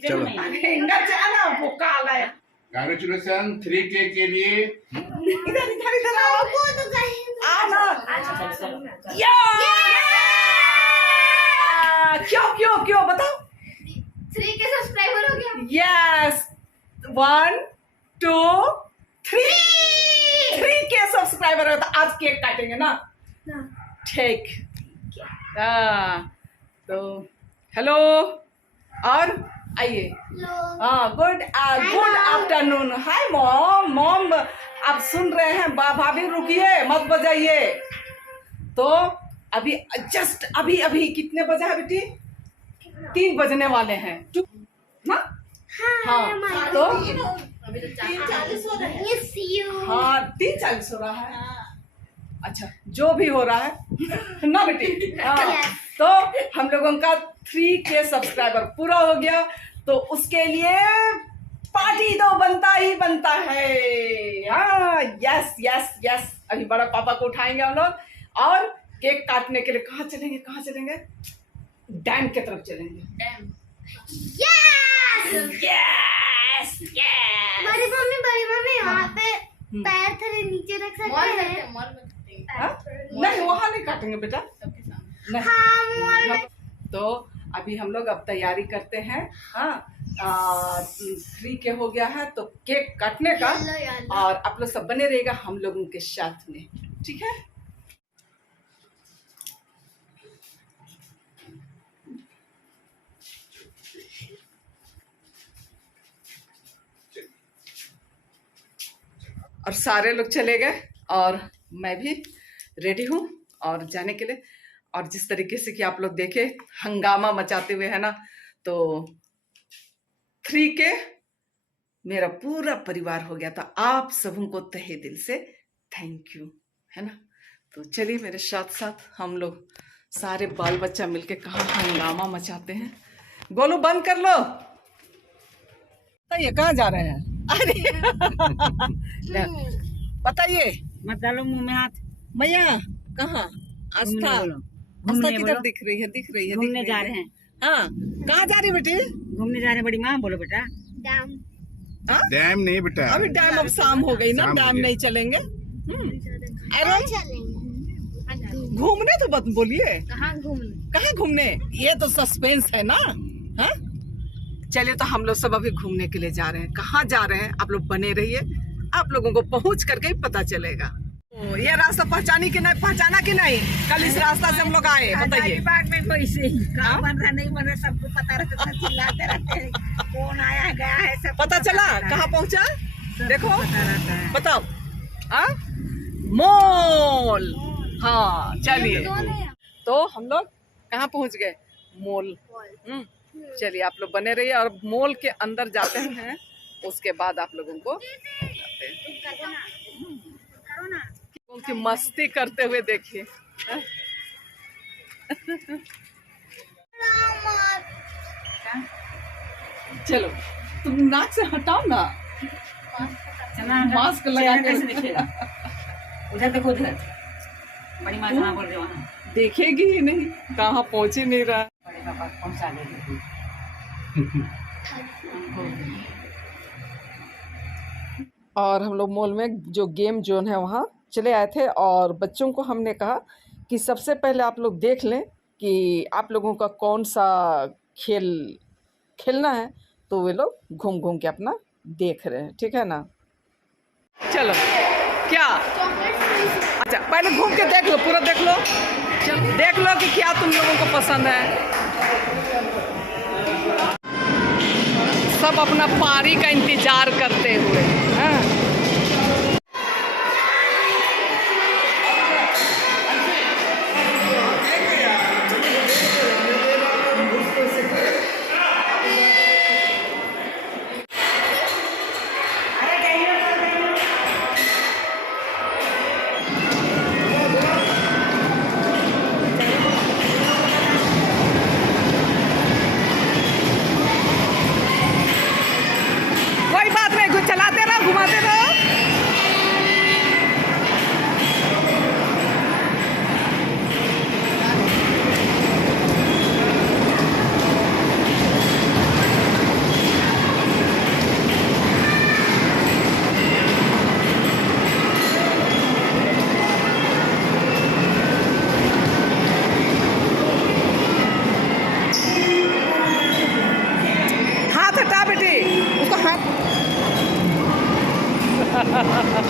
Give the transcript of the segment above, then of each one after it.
चलो congratulation 3K के लिए। इधर इधर इधर आओ ना। क्यों क्यों क्यों बताओ। 3 के सब्सक्राइबर हो गया। यस 1 2 3 3 के सब्सक्राइबर हो तो आज केक काटेंगे ना। ठीक। तो हेलो और आइए। हाँ good good afternoon. Hi mom. Mom आप सुन रहे हैं भाभी रुकिए मत बजाइए। तो अभी जस्ट अभी अभी कितने बजे है बेटी 3 बजने वाले हैं ना। हाँ तो 3:40 हो रहा है। हाँ 3:40 हो रहा है। अच्छा जो भी हो रहा है ना बेटी। हाँ तो हम लोगों का 3K सब्सक्राइबर पूरा हो गया तो उसके लिए पार्टी तो बनता ही बनता है। हाँ यस यस यस। अभी बड़ा पापा को उठाएंगे हम लोग और केक काटने के लिए कहाँ चलेंगे डैम की तरफ चलेंगे। यस बड़ी मम्मी वहाँ पे पैर थोड़े नीचे रख सकते हैं। नहीं वहाँ नहीं काटेंगे बेटा नहीं। हाँ तो अभी हम लोग अब तैयारी करते हैं। हाँ 3K हो गया है तो केक काटने का और आप लोग सब बने रहेगा हम लोगों के साथ में। ठीक है। और सारे लोग चले गए और मैं भी रेडी हूँ और जाने के लिए। और जिस तरीके से कि आप लोग देखे हंगामा मचाते हुए है ना तो 3K मेरा पूरा परिवार हो गया था। आप सबों को तहे दिल से थैंक यू है ना। तो चलिए मेरे साथ साथ हम लोग सारे बाल बच्चा मिलके कहाँ हंगामा मचाते हैं। गोलू बंद कर लो। ये कहाँ जा रहे हैं। अरे बताइए मत डालो मुंह में हाथ। मैया कहाँ आस्था आस्था किधर दिख रही है घूमने जा रहे हैं। हाँ कहाँ जा रही बेटी घूमने जा रहे हैं बड़ी माँ बोलो बेटा। डैम नहीं बेटा अभी डैम अब शाम हो गई ना डैम नहीं चलेंगे। अरे घूमने तो बत बोलिए कहाँ घूमने ये तो सस्पेंस है ना। हाँ चलिए तो हम लोग सब अभी घूमने के लिए जा रहे हैं। कहाँ जा रहे हैं आप लोग बने रहिए आप लोगों को पहुंच करके ही पता चलेगा। ये रास्ता पहचाना कि नहीं कल इस रास्ता से हम लोग आए बताइए। बाग में कोई से कहाँ बन रहा नहीं बन रहा सबको पता रहता है। चिल्लाते रहते हैं कौन आया है गया है सब पता चला कहाँ पहुँचा देखो पता रहता है। बताओ। हाँ मॉल। हाँ चलिए तो हम लोग कहाँ पहुँच गए मॉल। चलिए आप लोग बने रहिए और मॉल के अंदर जाते हैं उसके बाद आप लोगों को उनकी मस्ती करते हुए देखिए। चलो तुम नाक से हटाओ ना मास्क लगा के। उधर देखो उधर बड़ी माँ कहाँ बोल रहे हो वहाँ देखेगी ही नहीं कहाँ पहुँच ही नहीं रहा। बड़े पापा पहुँचा देगी। और हम लोग मॉल में जो गेम जोन है वहाँ चले आए थे और बच्चों को हमने कहा कि सबसे पहले आप लोग देख लें कि आप लोगों का कौन सा खेल खेलना है तो वे लोग घूम घूम के अपना देख रहे हैं। ठीक है ना। चलो क्या अच्छा पहले घूम के देख लो पूरा देख लो कि क्या तुम लोगों को पसंद है। सब अपना पारी का इंतजार करते हुए हैं। चलाते रहो घुमाते रहो। बाहर।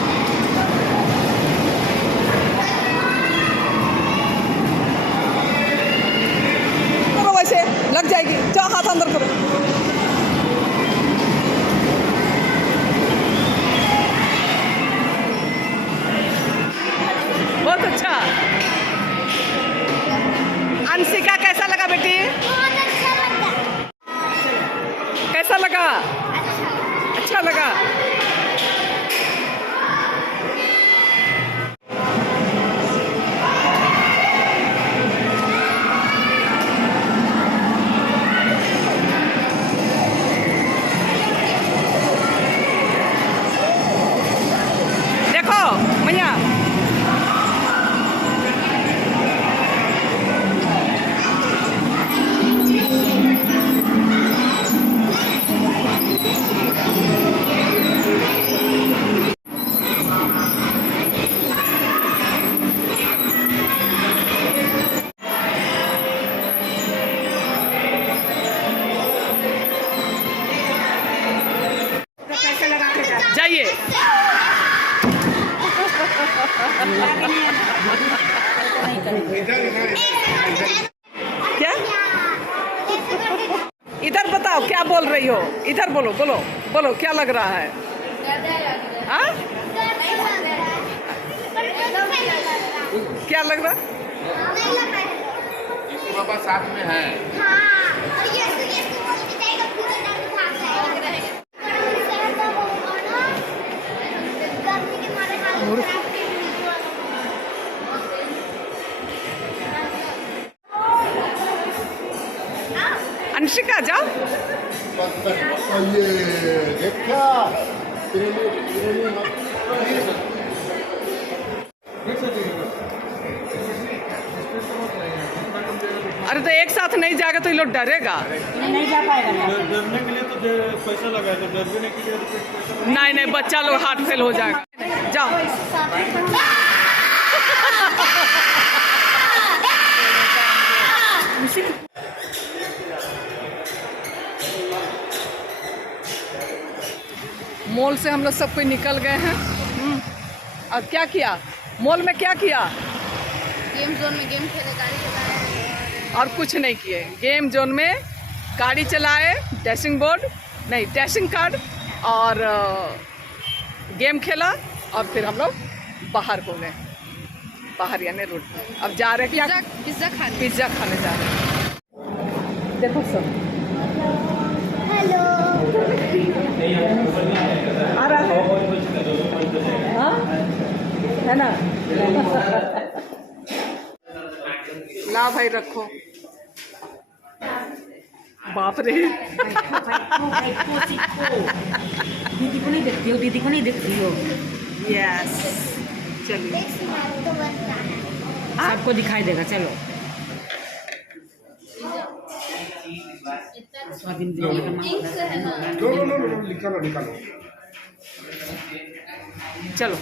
करो वैसे, लग जाएगी। जाओ हाथ अंदर करो। बहुत अच्छा। अंशिका कैसा लगा बेटी? बहुत अच्छा लगा। कैसा लगा? अच्छा लगा। देखो मैया, तो कैसे लगा के जा जाइए। क्या? इधर बताओ क्या बोल रही हो? इधर बोलो, बोलो बोलो, क्या लग रहा है? हाँ? क्या लग रहा? यीशु बाबा साथ में है। अंशिका जाओ। ये देखा अरे तो एक साथ नहीं जाएगा तो ये लोग डरेगा। नहीं जा पाएगा ना। डरने के लिए तो पैसा लगाया तो डरने के लिए तो पैसा नहीं नहीं, बच्चा लोग हार्ट फेल हो जाएगा। जाओ। मॉल से हम लोग सब कोई निकल गए हैं। और क्या किया मॉल में? क्या किया? गेम जोन में गेम खेले, गाड़ी चलाए और कुछ नहीं किए। गेम जोन में गाड़ी चलाए, डैशिंग बोर्ड नहीं डैशिंग कार्ड और गेम खेला। और फिर हम लोग बाहर हो गए, बाहर यानी रोड पे। अब जा रहे क्या? पिज्ज़ा खाने जा रहे हैं। देखो सब हेलो। आ रहा है। हाँ है ना? ला भाई रखो। बाप रे। दीदी को नहीं देखती हो, दीदी को नहीं देखती हो। यस चलिए, सबको दिखाई देगा। चलो नो निकालो निकालो। चलो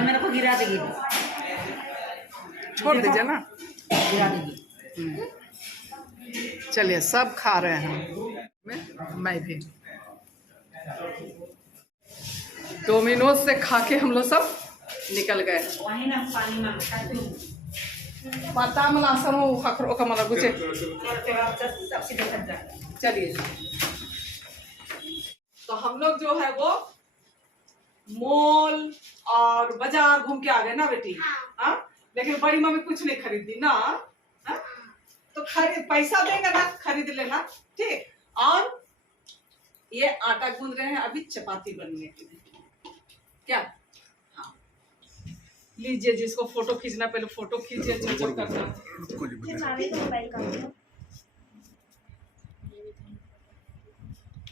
मेरे को गिरा देगी, छोड़ दीजिए ना। गिरा देगी। चलिए सब खा रहे हैं, मैं भी। डोमिनोज से खा के हम लोग सब निकल गए। वही ना पानी में पता मला असं खखरो का मला गुचे। चलिए तो हम लोग जो है वो मॉल और बाजार घूम के आ गए ना बेटी। हाँ लेकिन बड़ी मम्मी कुछ नहीं खरीदी ना। हाँ? तो खरीद, पैसा देंगे ना, खरीद लेना ठीक। और ये आटा गूंद रहे हैं अभी चपाती बनने के लिए। क्या? हाँ लीजिए, जिसको फोटो खींचना पहले फोटो खींचिए, जो करना।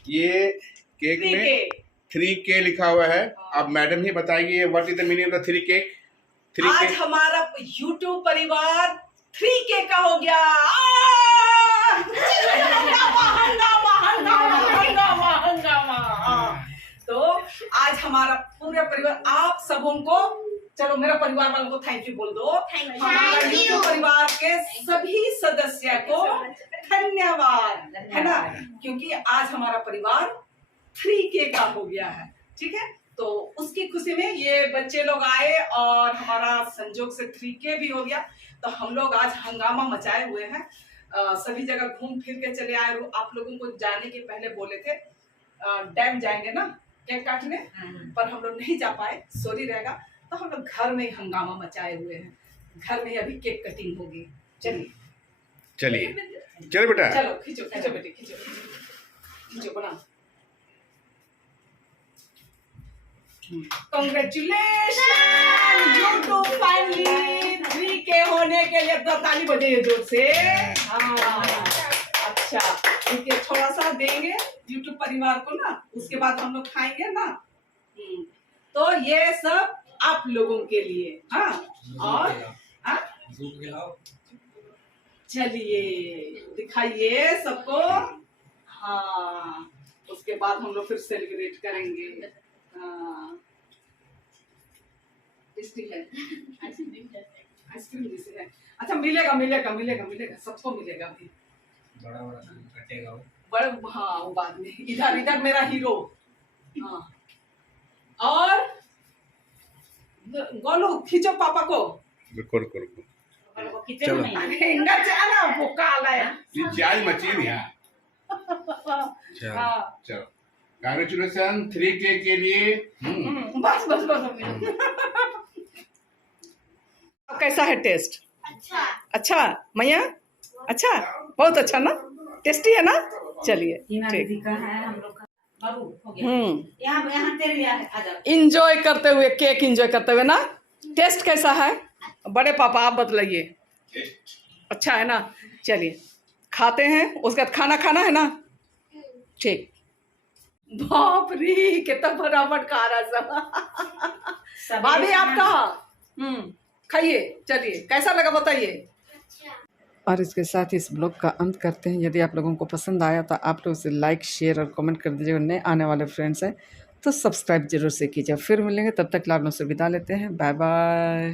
ये केक में 3K लिखा हुआ है। अब मैडम ही बताएगी what is the meaning of the 3 cake. 3K आज हमारा YouTube परिवार 3K का हो गया। हंगामा हंगामा हंगामा हंगामा हंगामा। तो आज हमारा पूरा परिवार आप सबों को, चलो मेरा परिवार वालों को थैंक यू बोल दो। हमारा Thank you। यूट्यूब परिवार के सभी सदस्य को धन्यवाद, है ना, क्योंकि आज हमारा परिवार 3K का हो गया है। ठीक है, तो उसकी खुशी में ये बच्चे लोग आए और हमारा संजोग से 3K भी हो गया। तो हम लोग आज हंगामा मचाए हुए हैं, सभी जगह घूम फिर के चले आए। आप लोगों को जाने के पहले बोले थे डैम जाएंगे ना केक काटने, पर हम लोग नहीं जा पाए, सॉरी रहेगा। तो हम लोग घर में ही हंगामा मचाए हुए हैं, घर में ही अभी केक कटिंग होगी। चलिए चलो बेटा। चलो खींचो खींचो बेटी, खींचो खींचो बना। कांग्रेचुलेशन, यूट्यूब फाइनली 3K होने के लिए तो ताली बजाइए जोर से। हाँ अच्छा, इनके थोड़ा सा देंगे यूट्यूब परिवार को ना, उसके बाद हम लोग खाएंगे ना। तो ये सब आप लोगों के लिए। हाँ और हाँ चलिए दिखाइए सबको। हाँ उसके बाद हम लोग फिर सेलिब्रेट करेंगे। हाँ टेस्टी है, आइसक्रीम जैसे है। अच्छा मिलेगा मिलेगा मिलेगा मिलेगा, सबको मिलेगा अभी। बड़ा हाँ वो बाद में। इधर इधर मेरा हीरो। हाँ और गोलू खींचो पापा को। रुको रुको रुको, चलो इंगा जाना वो काला है। ये चाय मची नहीं है। हाँ चलो कांग्रेचुलेशन 3K के लिए। बस बस बस। अब कैसा है टेस्ट? अच्छा अच्छा मैया, अच्छा बहुत अच्छा ना, टेस्टी है ना। चलिए टीना ठीक। दीदी का है, हम लोग का बाबू हो गया। यहाँ तेरे लिए है, आजा। इंजॉय करते हुए, केक इंजॉय करते हुए ना। टेस्ट कैसा है बड़े पापा, आप बतलाइए। अच्छा है ना, चलिए खाते हैं, उसके बाद खाना खाना है ना। ठीक। बाप रे कितना फटाफट खा रहा सब। भाभी आपका खाइए। चलिए कैसा लगा बताइए। और इसके साथ ही इस ब्लॉग का अंत करते हैं। यदि आप लोगों को पसंद आया तो आप लोग इसे लाइक शेयर और कमेंट कर दीजिएगा। नए आने वाले फ्रेंड्स हैं तो सब्सक्राइब जरूर से कीजिए। फिर मिलेंगे, तब तक आप लोग से विदा लेते हैं। Bye bye.